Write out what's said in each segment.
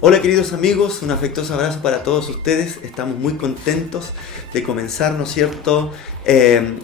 Hola queridos amigos, un afectuoso abrazo para todos ustedes. Estamos muy contentos de comenzar, ¿no es cierto?,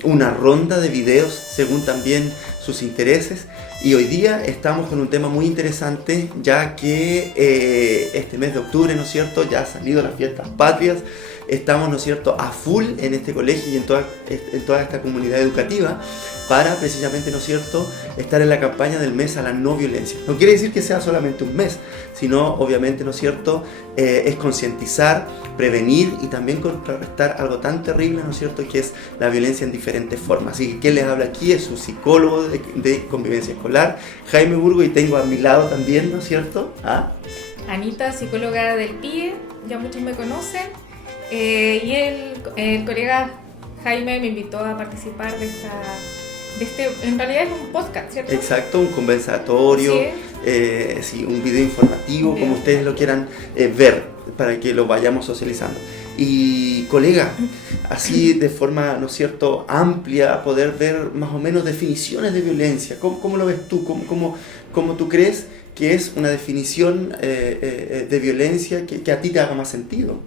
una ronda de videos según también sus intereses. Y hoy día estamos con un tema muy interesante, ya que este mes de octubre, ¿no es cierto?, ya han salido las fiestas patrias. Estamos, ¿no es cierto?, a full en este colegio y en toda esta comunidad educativa para precisamente, ¿no es cierto?, estar en la campaña del mes a la no violencia. No quiere decir que sea solamente un mes, sino obviamente, ¿no es cierto?, es concientizar, prevenir y también contrarrestar algo tan terrible, ¿no es cierto?, que es la violencia en diferentes formas. Así que quien les habla aquí es su psicólogo de convivencia escolar, Jaime Burgo, y tengo a mi lado también, ¿no es cierto?, Anita, psicóloga del PIE, ya muchos me conocen. Y el colega Jaime me invitó a participar de este, en realidad es un podcast, ¿cierto? Exacto, un conversatorio, sí, un video informativo, como ustedes lo quieran ver, para que lo vayamos socializando. Y colega, así de forma, ¿no es cierto?, amplia, poder ver más o menos definiciones de violencia. ¿Cómo lo ves tú? ¿Cómo tú crees que es una definición de violencia que a ti te haga más sentido?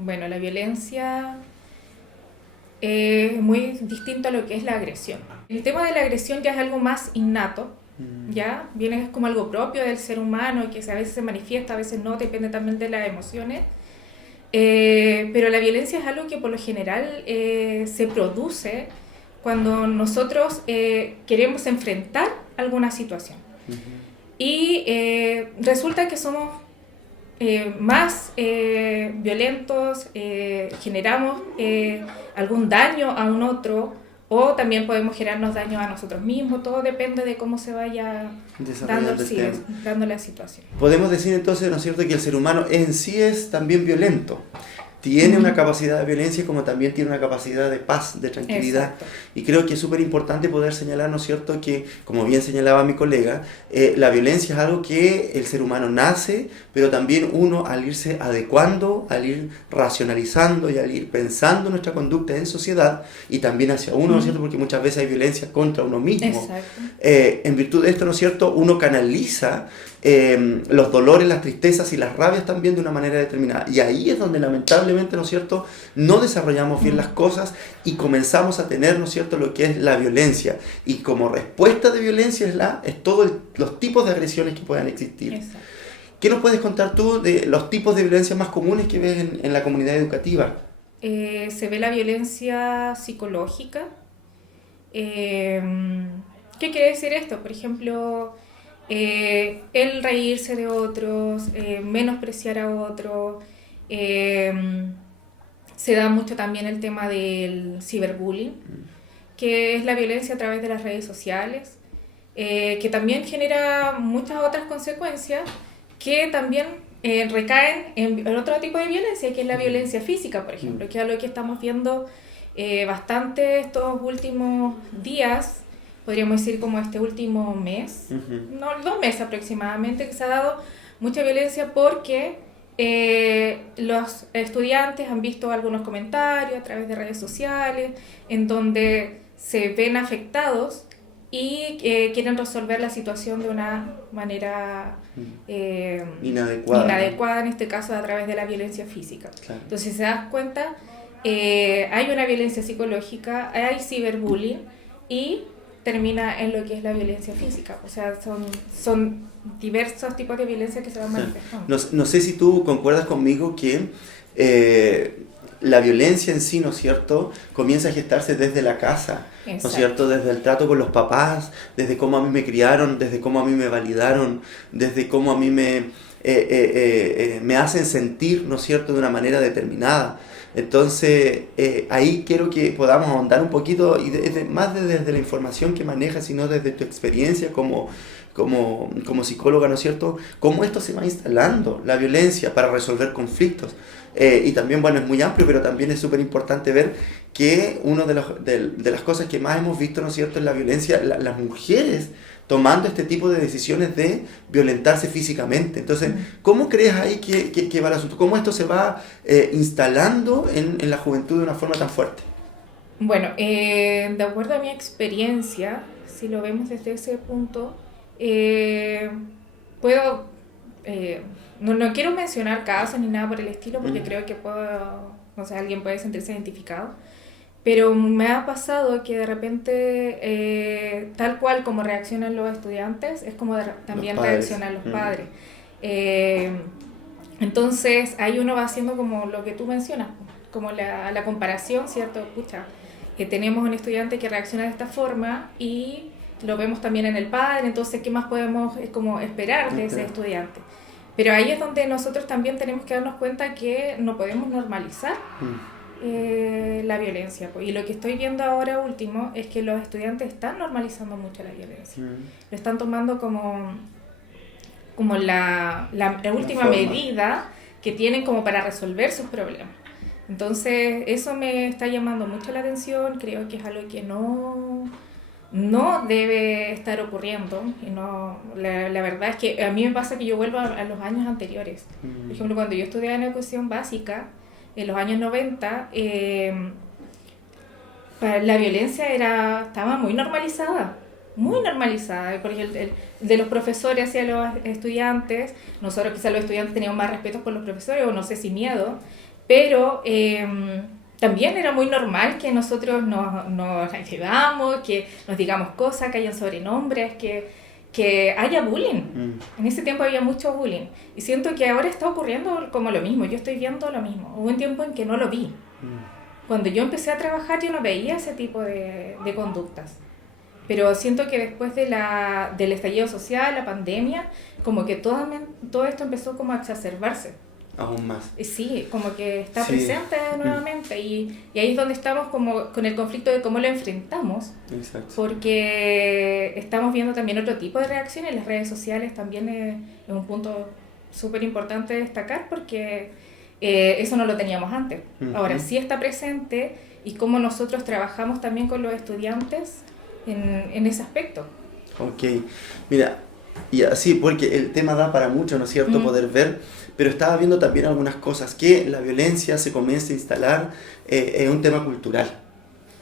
Bueno, la violencia es muy distinto a lo que es la agresión. El tema de la agresión ya es algo más innato, ¿ya? Viene como algo propio del ser humano, que a veces se manifiesta, a veces no, depende también de las emociones. Pero la violencia es algo que por lo general se produce cuando nosotros queremos enfrentar alguna situación. Y resulta que somos más violentos, generamos algún daño a un otro, o también podemos generarnos daño a nosotros mismos. Todo depende de cómo se vaya dando la situación. Podemos decir entonces, ¿no es cierto?, que el ser humano en sí es también violento. Tiene una capacidad de violencia como también tiene una capacidad de paz, de tranquilidad. Exacto. Y creo que es súper importante poder señalar, ¿no es cierto?, que, como bien señalaba mi colega, la violencia es algo que el ser humano nace, pero también uno, al irse adecuando, al ir racionalizando y al ir pensando nuestra conducta en sociedad y también hacia uno, ¿no es cierto?, porque muchas veces hay violencia contra uno mismo. Exacto. En virtud de esto, ¿no es cierto?, uno canaliza los dolores, las tristezas y las rabias también de una manera determinada. Y ahí es donde lamentablemente, ¿no es cierto?, no desarrollamos bien las cosas y comenzamos a tener, ¿no es cierto?, lo que es la violencia. Y como respuesta de violencia es todos los tipos de agresiones que puedan existir. Exacto. ¿Qué nos puedes contar tú de los tipos de violencia más comunes que ves en la comunidad educativa? Se ve la violencia psicológica. ¿Qué quiere decir esto? Por ejemplo, el reírse de otros, menospreciar a otros. Se da mucho también el tema del ciberbullying, que es la violencia a través de las redes sociales, que también genera muchas otras consecuencias que también recaen en otro tipo de violencia, que es la violencia física, por ejemplo, que es lo que estamos viendo bastante estos últimos días, podríamos decir como este último mes, no, 2 meses aproximadamente, que se ha dado mucha violencia porque los estudiantes han visto algunos comentarios a través de redes sociales en donde se ven afectados y quieren resolver la situación de una manera inadecuada, en este caso a través de la violencia física. Claro. Entonces, si se das cuenta, hay una violencia psicológica, hay ciberbullying y termina en lo que es la violencia física. O sea, son diversos tipos de violencia que se van manifestando. No sé si tú concuerdas conmigo que la violencia en sí, ¿no es cierto?, comienza a gestarse desde la casa, ¿no es cierto?, desde el trato con los papás, desde cómo a mí me criaron, desde cómo a mí me validaron, desde cómo a mí me hacen sentir, ¿no es cierto?, de una manera determinada. Entonces, ahí quiero que podamos ahondar un poquito, y más desde la información que manejas, sino desde tu experiencia como psicóloga, ¿no es cierto?, cómo esto se va instalando, la violencia, para resolver conflictos. Y también, bueno, es muy amplio, pero también es súper importante ver que una de las cosas que más hemos visto, ¿no es cierto?, es la violencia, las mujeres tomando este tipo de decisiones de violentarse físicamente. Entonces, ¿cómo crees ahí que va el asunto? ¿Cómo esto se va instalando en la juventud de una forma tan fuerte? Bueno, de acuerdo a mi experiencia, si lo vemos desde ese punto, puedo no quiero mencionar casos ni nada por el estilo, porque creo que alguien puede sentirse identificado, pero me ha pasado que de repente, tal cual como reaccionan los estudiantes, es como también reaccionan los padres. Entonces ahí uno va haciendo como lo que tú mencionas, como la comparación, ¿cierto? Pucha, tenemos un estudiante que reacciona de esta forma y lo vemos también en el padre, entonces ¿qué más podemos como esperar de ese estudiante? Pero ahí es donde nosotros también tenemos que darnos cuenta que no podemos normalizar la violencia. Y lo que estoy viendo ahora último es que los estudiantes están normalizando mucho la violencia. Lo están tomando como la última medida que tienen como para resolver sus problemas. Entonces eso me está llamando mucho la atención, creo que es algo que no debe estar ocurriendo. Y la verdad es que a mí me pasa que yo vuelvo a los años anteriores. Por ejemplo, cuando yo estudiaba en educación básica, en los años 90, la violencia estaba muy normalizada. Muy normalizada, por ejemplo, de los profesores hacia los estudiantes. Nosotros quizás los estudiantes teníamos más respeto por los profesores, o no sé si miedo, pero también era muy normal que nosotros nos ayudamos, que nos digamos cosas, que hayan sobrenombres, que haya bullying. En ese tiempo había mucho bullying. Y siento que ahora está ocurriendo como lo mismo, yo estoy viendo lo mismo. Hubo un tiempo en que no lo vi. Cuando yo empecé a trabajar yo no veía ese tipo de conductas. Pero siento que después del estallido social, la pandemia, como que todo esto empezó como a exacerbarse. Aún más. Sí, como que está presente nuevamente y ahí es donde estamos como con el conflicto de cómo lo enfrentamos. Exacto. Porque estamos viendo también otro tipo de reacciones. Las redes sociales también es un punto súper importante de destacar, porque eso no lo teníamos antes. Ahora sí está presente, y cómo nosotros trabajamos también con los estudiantes en ese aspecto. Ok, mira, y así, porque el tema da para mucho, ¿no es cierto?, poder ver, pero estaba viendo también algunas cosas, que la violencia se comienza a instalar en un tema cultural.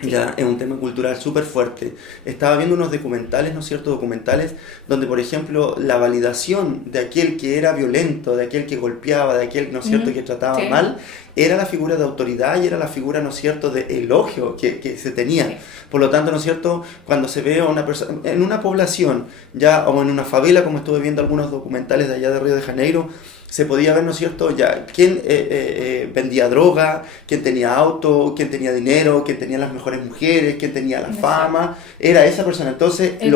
Ya, es un tema cultural súper fuerte. Estaba viendo unos documentales, ¿no es cierto?, documentales donde, por ejemplo, la validación de aquel que era violento, de aquel que golpeaba, de aquel, ¿no es cierto?, que trataba mal, era la figura de autoridad y era la figura, ¿no es cierto?, de elogio que se tenía. Por lo tanto, ¿no es cierto?, cuando se ve a una persona en una población, ya, o en una favela, como estuve viendo algunos documentales de allá de Río de Janeiro, se podía ver, ¿no es cierto?, ya quién vendía droga, quién tenía auto, quién tenía dinero, quién tenía las mejores mujeres, quién tenía la fama, era esa persona. Entonces, el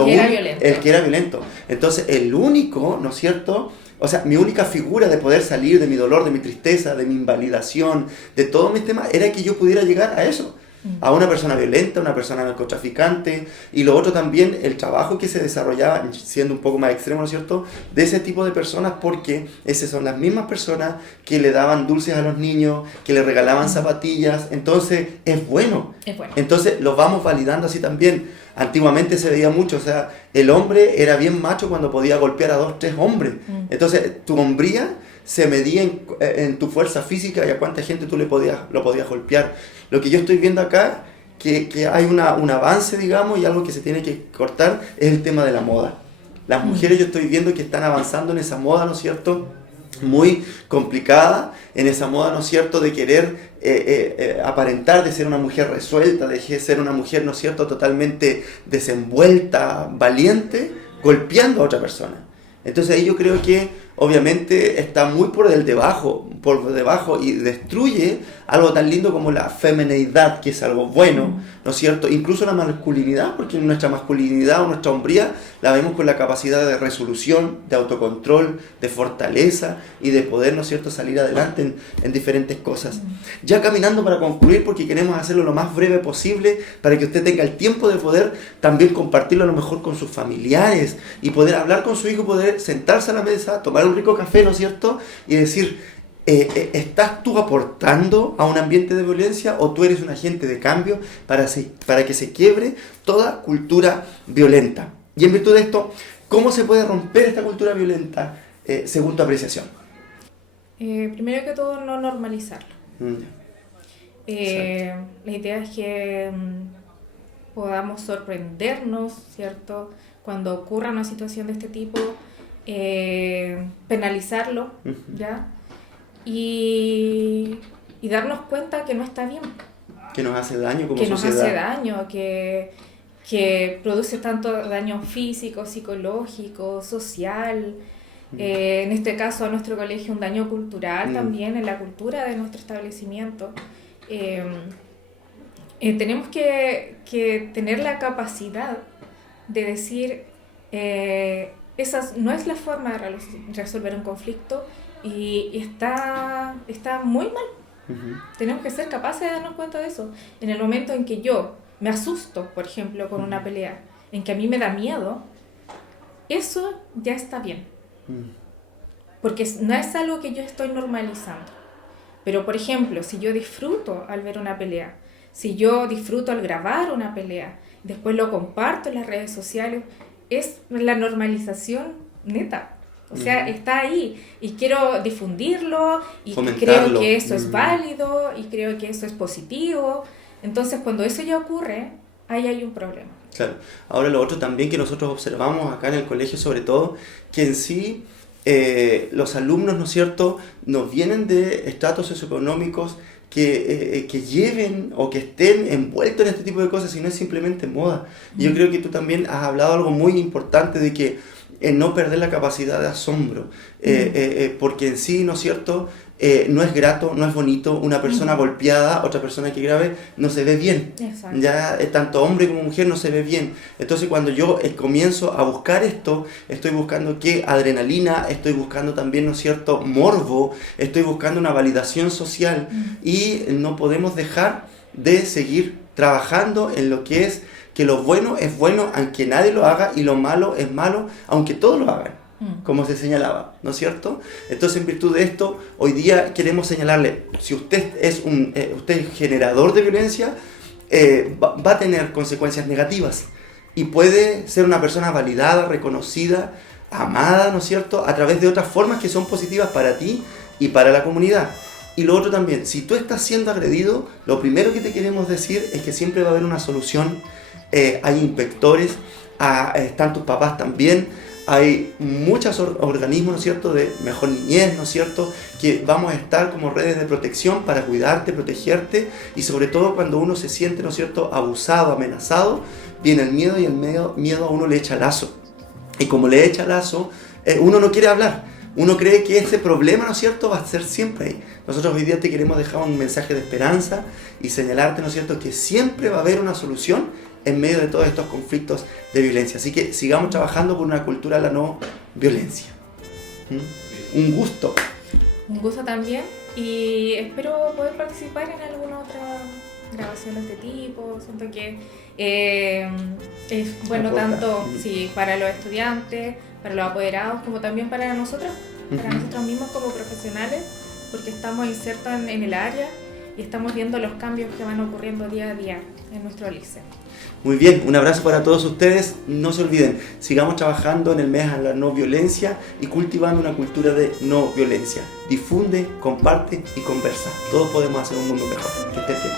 que era violento. Entonces, el único, ¿no es cierto?, o sea, mi única figura de poder salir de mi dolor, de mi tristeza, de mi invalidación, de todos mis temas, era que yo pudiera llegar a eso. A una persona violenta, una persona narcotraficante, y lo otro también, el trabajo que se desarrollaba, siendo un poco más extremo, ¿no es cierto?, de ese tipo de personas, porque esas son las mismas personas que le daban dulces a los niños, que le regalaban zapatillas. Entonces es bueno. Entonces lo vamos validando así también. Antiguamente se veía mucho, o sea, el hombre era bien macho cuando podía golpear a 2, 3 hombres. Entonces tu hombría se medía en tu fuerza física y a cuánta gente tú lo podías golpear. Lo que yo estoy viendo acá, que hay un avance, digamos, y algo que se tiene que cortar, es el tema de la moda. Las mujeres yo estoy viendo que están avanzando en esa moda, ¿no es cierto?, muy complicada, en esa moda, ¿no es cierto?, de querer aparentar de ser una mujer resuelta, de ser una mujer, ¿no es cierto?, totalmente desenvuelta, valiente, golpeando a otra persona. Entonces ahí yo creo que obviamente está muy por debajo y destruye algo tan lindo como la femineidad, que es algo bueno, ¿no es cierto? Incluso la masculinidad, porque nuestra masculinidad o nuestra hombría la vemos con la capacidad de resolución, de autocontrol, de fortaleza y de poder, ¿no es cierto?, salir adelante en diferentes cosas. Ya caminando para concluir, porque queremos hacerlo lo más breve posible para que usted tenga el tiempo de poder también compartirlo a lo mejor con sus familiares y poder hablar con su hijo, poder sentarse a la mesa, tomar un rico café, ¿no es cierto?, y decir, ¿estás tú aportando a un ambiente de violencia o tú eres un agente de cambio para que se quiebre toda cultura violenta? Y en virtud de esto, ¿cómo se puede romper esta cultura violenta según tu apreciación? Primero que todo, no normalizarlo. La idea es que podamos sorprendernos, ¿cierto?, cuando ocurra una situación de este tipo, penalizarlo, ¿ya? Y darnos cuenta que no está bien. Que nos hace daño como que sociedad. Nos hace daño, que produce tanto daño físico, psicológico, social. En este caso a nuestro colegio un daño cultural también, en la cultura de nuestro establecimiento. Tenemos que tener la capacidad de decir, esa no es la forma de resolver un conflicto y está muy mal. Tenemos que ser capaces de darnos cuenta de eso. En el momento en que yo me asusto, por ejemplo, con una pelea, en que a mí me da miedo, eso ya está bien. Porque no es algo que yo estoy normalizando. Pero, por ejemplo, si yo disfruto al ver una pelea, si yo disfruto al grabar una pelea, después lo comparto en las redes sociales, es la normalización neta. O sea, está ahí y quiero difundirlo y creo que eso es válido y creo que eso es positivo. Entonces, cuando eso ya ocurre, ahí hay un problema. Claro. Ahora lo otro también que nosotros observamos acá en el colegio, sobre todo, que en sí los alumnos, ¿no es cierto?, nos vienen de estratos socioeconómicos que lleven o que estén envueltos en este tipo de cosas y no es simplemente moda. Y yo creo que tú también has hablado algo muy importante de que no perder la capacidad de asombro, porque en sí, ¿no es cierto?, no es grato, no es bonito, una persona golpeada, otra persona que grabe, no se ve bien. Exacto. Ya tanto hombre como mujer no se ve bien. Entonces cuando yo comienzo a buscar esto, estoy buscando qué adrenalina, estoy buscando también, ¿no es cierto?, morbo, estoy buscando una validación social y no podemos dejar de seguir trabajando en lo que es que lo bueno es bueno aunque nadie lo haga y lo malo es malo aunque todos lo hagan, como se señalaba, ¿no es cierto? Entonces, en virtud de esto, hoy día queremos señalarle, si usted es usted es generador de violencia, va a tener consecuencias negativas y puede ser una persona validada, reconocida, amada, ¿no es cierto?, a través de otras formas que son positivas para ti y para la comunidad. Y lo otro también, si tú estás siendo agredido, lo primero que te queremos decir es que siempre va a haber una solución. Hay inspectores, están tus papás también, hay muchos organismos, ¿no es cierto?, de mejor niñez, ¿no es cierto?, que vamos a estar como redes de protección para cuidarte, protegerte, y sobre todo cuando uno se siente, ¿no es cierto?, abusado, amenazado, viene el miedo y el miedo a uno le echa lazo. Y como le echa lazo, uno no quiere hablar. Uno cree que ese problema, ¿no es cierto?, va a ser siempre ahí. Nosotros hoy día te queremos dejar un mensaje de esperanza y señalarte, ¿no es cierto?, que siempre va a haber una solución en medio de todos estos conflictos de violencia. Así que sigamos trabajando por una cultura de la no violencia. Un gusto. Un gusto también y espero poder participar en alguna otra grabación de este tipo. Siento que es bueno tanto para los estudiantes, para los apoderados, como también para nosotros mismos como profesionales, porque estamos insertos en el área y estamos viendo los cambios que van ocurriendo día a día en nuestro liceo. Muy bien, un abrazo para todos ustedes. No se olviden, sigamos trabajando en el mes a la no violencia y cultivando una cultura de no violencia. Difunde, comparte y conversa. Todos podemos hacer un mundo mejor. Que estés bien.